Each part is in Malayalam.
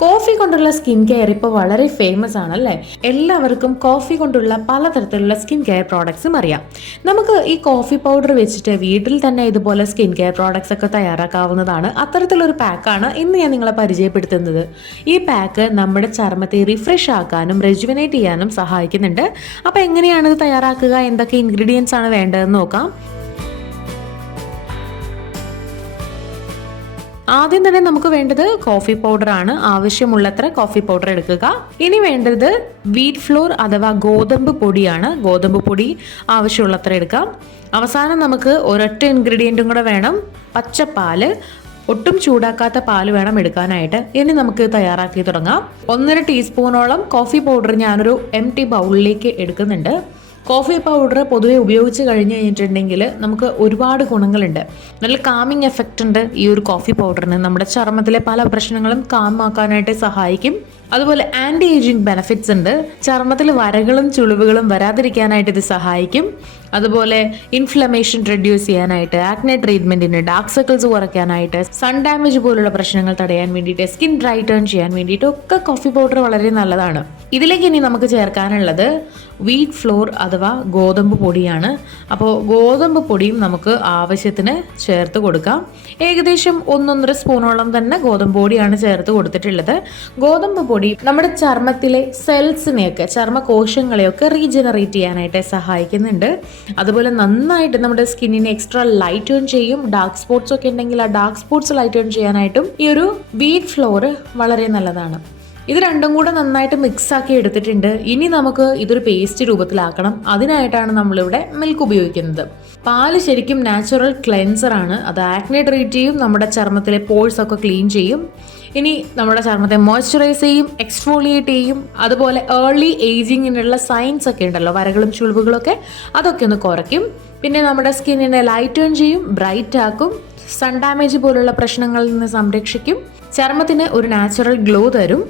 കോഫി കൊണ്ടുള്ള സ്കിൻ കെയർ ഇപ്പോൾ വളരെ ഫേമസ് ആണല്ലേ. എല്ലാവർക്കും കോഫി കൊണ്ടുള്ള പലതരത്തിലുള്ള സ്കിൻ കെയർ പ്രോഡക്ട്സും അറിയാം. നമുക്ക് ഈ കോഫി പൗഡർ വെച്ചിട്ട് വീട്ടിൽ തന്നെ ഇതുപോലെ സ്കിൻ കെയർ പ്രോഡക്ട്സ് ഒക്കെ തയ്യാറാക്കാവുന്നതാണ്. അത്തരത്തിലൊരു പാക്കാണ് ഇന്ന് ഞാൻ നിങ്ങളെ പരിചയപ്പെടുത്തുന്നത്. ഈ പാക്ക് നമ്മുടെ ചർമ്മത്തെ റിഫ്രഷ് ആക്കാനും റെജുവിനേറ്റ് ചെയ്യാനും സഹായിക്കുന്നുണ്ട്. അപ്പോൾ എങ്ങനെയാണ് ഇത് തയ്യാറാക്കുക, എന്തൊക്കെ ഇൻഗ്രീഡിയൻസ് ആണ് വേണ്ടതെന്ന് നോക്കാം. ആദ്യം തന്നെ നമുക്ക് വേണ്ടത് കോഫി പൗഡർ ആണ്. ആവശ്യമുള്ളത്ര കോഫി പൗഡർ എടുക്കുക. ഇനി വേണ്ടത് വീറ്റ് ഫ്ലോർ അഥവാ ഗോതമ്പ് പൊടിയാണ്. ഗോതമ്പ് പൊടി ആവശ്യമുള്ളത്ര എടുക്കാം. അവസാനം നമുക്ക് ഒരൊറ്റ ഇൻഗ്രീഡിയൻറ്റും കൂടെ വേണം, പച്ചപ്പാല്. ഒട്ടും ചൂടാക്കാത്ത പാല് വേണം എടുക്കാനായിട്ട്. ഇനി നമുക്ക് തയ്യാറാക്കി തുടങ്ങാം. 1.5 ടീസ്പൂണോളം കോഫി പൗഡർ ഞാനൊരു എംപ്റ്റി ബൗളിലേക്ക് എടുക്കുന്നുണ്ട്. കോഫി പൗഡർ പൊതുവെ ഉപയോഗിച്ച് കഴിഞ്ഞിട്ടുണ്ടെങ്കിൽ നമുക്ക് ഒരുപാട് ഗുണങ്ങളുണ്ട്. നല്ല കാമിങ് എഫക്റ്റ് ഉണ്ട് ഈ ഒരു കോഫി പൗഡറിന്. നമ്മുടെ ചർമ്മത്തിലെ പല പ്രശ്നങ്ങളും കാമാക്കാനായിട്ട് സഹായിക്കും. അതുപോലെ ആൻറ്റി ഏജിങ് ബെനിഫിറ്റ്സ് ഉണ്ട്. ചർമ്മത്തിൽ വരകളും ചുളിവുകളും വരാതിരിക്കാനായിട്ട് ഇത് സഹായിക്കും. അതുപോലെ ഇൻഫ്ലമേഷൻ റെഡ്യൂസ് ചെയ്യാനായിട്ട്, ആക്നെ ട്രീറ്റ്മെന്റിന്, ഡാർക്ക് സർക്കിൾസ് കുറയ്ക്കാനായിട്ട്, സൺ ഡാമേജ് പോലുള്ള പ്രശ്നങ്ങൾ തടയാൻ വേണ്ടിയിട്ട്, സ്കിൻ ഡ്രൈ ടേൺ ചെയ്യാൻ വേണ്ടിയിട്ട് ഒക്കെ കോഫി പൗഡർ വളരെ നല്ലതാണ്. ഇതിലേക്ക് ഇനി നമുക്ക് ചേർക്കാനുള്ളത് വീറ്റ് ഫ്ലോർ അഥവാ ഗോതമ്പ് പൊടിയാണ്. അപ്പോൾ ഗോതമ്പ് പൊടിയും നമുക്ക് ആവശ്യത്തിന് ചേർത്ത് കൊടുക്കാം. ഏകദേശം 1.5 സ്പൂണോളം തന്നെ ഗോതമ്പ് പൊടിയാണ് ചേർത്ത് കൊടുത്തിട്ടുള്ളത്. ഗോതമ്പ് പൊടി നമ്മുടെ ചർമ്മത്തിലെ സെൽസിനെയൊക്കെ, ചർമ്മകോശങ്ങളെയൊക്കെ റീജനറേറ്റ് ചെയ്യാനായിട്ട് സഹായിക്കുന്നുണ്ട്. അതുപോലെ നന്നായിട്ട് നമ്മുടെ സ്കിന്നിനെ എക്സ്ട്രാ ലൈറ്റ് ടേൺ ചെയ്യും. ഡാർക്ക് സ്പോട്ട്സ് ഒക്കെ ഉണ്ടെങ്കിൽ ആ ഡാർക്ക് സ്പോട്ട്സ് ലൈറ്റ് ടേൺ ചെയ്യാനായിട്ടും ഈ ഒരു വീറ്റ് ഫ്ലോർ വളരെ നല്ലതാണ്. ഇത് രണ്ടും കൂടെ നന്നായിട്ട് മിക്സ് ആക്കി എടുത്തിട്ടുണ്ട്. ഇനി നമുക്ക് ഇതൊരു പേസ്റ്റ് രൂപത്തിലാക്കണം. അതിനായിട്ടാണ് നമ്മളിവിടെ മിൽക്ക് ഉപയോഗിക്കുന്നത്. പാല് ശരിക്കും നാച്ചുറൽ ക്ലെൻസർ ആണ്. അത് ആക്നെ ട്രീറ്റ് ചെയ്യും, നമ്മുടെ ചർമ്മത്തിലെ പോഴ്സ് ഒക്കെ ക്ലീൻ ചെയ്യും. ഇനി നമ്മുടെ ചർമ്മത്തെ മോയ്സ്ചറൈസ് ചെയ്യും, എക്സ്ഫോളിയേറ്റ് ചെയ്യും. അതുപോലെ ഏർലി ഏജിങ്ങിനുള്ള സൈൻസ് ഒക്കെ ഉണ്ടല്ലോ, വരകളും ചുളിവുകളൊക്കെ, അതൊക്കെ ഒന്ന് കുറയ്ക്കും. പിന്നെ നമ്മുടെ സ്കിന്നിനെ ലൈറ്റ് ടേൺ ചെയ്യും, ബ്രൈറ്റ് ആക്കും, സൺ ഡാമേജ് പോലുള്ള പ്രശ്നങ്ങളിൽ നിന്ന് സംരക്ഷിക്കും, ചർമ്മത്തിന് ഒരു നാച്ചുറൽ ഗ്ലോ തരും.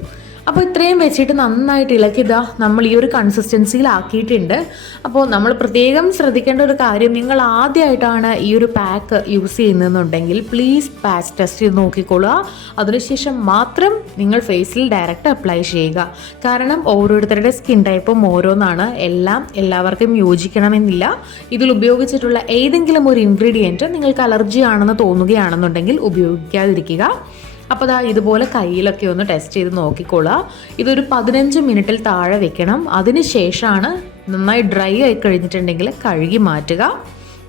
അപ്പോൾ ഇത്രയും വെച്ചിട്ട് നന്നായിട്ട് ഇളക്കിതാ നമ്മൾ ഈ ഒരു കൺസിസ്റ്റൻസിയിലാക്കിയിട്ടുണ്ട്. അപ്പോൾ നമ്മൾ പ്രത്യേകം ശ്രദ്ധിക്കേണ്ട ഒരു കാര്യം, നിങ്ങൾ ആദ്യമായിട്ടാണ് ഈ ഒരു പാക്ക് യൂസ് ചെയ്യുന്നതെന്നുണ്ടെങ്കിൽ പ്ലീസ് പാച്ച് ടെസ്റ്റ് ചെയ്ത് നോക്കിക്കൊള്ളുക. അതിനുശേഷം മാത്രം നിങ്ങൾ ഫേസിൽ ഡയറക്റ്റ് അപ്ലൈ ചെയ്യുക. കാരണം ഓരോരുത്തരുടെ സ്കിൻ ടൈപ്പും ഓരോന്നാണ്. എല്ലാവർക്കും യോജിക്കണമെന്നില്ല. ഇതിൽ ഉപയോഗിച്ചിട്ടുള്ള ഏതെങ്കിലും ഒരു ഇൻഗ്രീഡിയൻറ്റ് നിങ്ങൾക്ക് അലർജി ആണെന്ന് തോന്നുകയാണെന്നുണ്ടെങ്കിൽ ഉപയോഗിക്കാതിരിക്കുക. അപ്പോൾ ഇതുപോലെ കയ്യിലൊക്കെ ഒന്ന് ടെസ്റ്റ് ചെയ്ത് നോക്കിക്കൊള്ളുക. ഇതൊരു 15 മിനിറ്റിൽ താഴെ വെക്കണം. അതിനുശേഷമാണ് നന്നായി ഡ്രൈ ആയി കഴിഞ്ഞിട്ടുണ്ടെങ്കിൽ കഴുകി മാറ്റുക.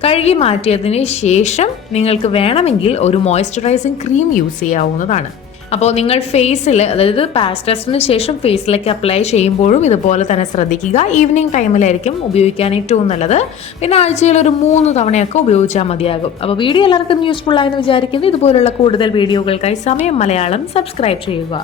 കഴുകി മാറ്റിയതിന് ശേഷം നിങ്ങൾക്ക് വേണമെങ്കിൽ ഒരു മോയ്സ്ചറൈസിങ് ക്രീം യൂസ് ചെയ്യാവുന്നതാണ്. അപ്പോൾ നിങ്ങൾ ഫേസിൽ, അതായത് പാച്ച് ടെസ്റ്റിന് ശേഷം ഫേസിലേക്ക് അപ്ലൈ ചെയ്യുമ്പോഴും ഇതുപോലെ തന്നെ ശ്രദ്ധിക്കുക. ഈവനിങ് ടൈമിലായിരിക്കും ഉപയോഗിക്കാൻ ഏറ്റവും നല്ലത്. പിന്നെ ആഴ്ചയിൽ ഒരു 3 തവണയൊക്കെ ഉപയോഗിച്ചാൽ മതിയാകും. അപ്പോൾ വീഡിയോ എല്ലാവർക്കും യൂസ്ഫുൾ ആയെന്ന് വിചാരിക്കുന്നു. ഇതുപോലുള്ള കൂടുതൽ വീഡിയോകൾക്കായി സമയം മലയാളം സബ്സ്ക്രൈബ് ചെയ്യുക.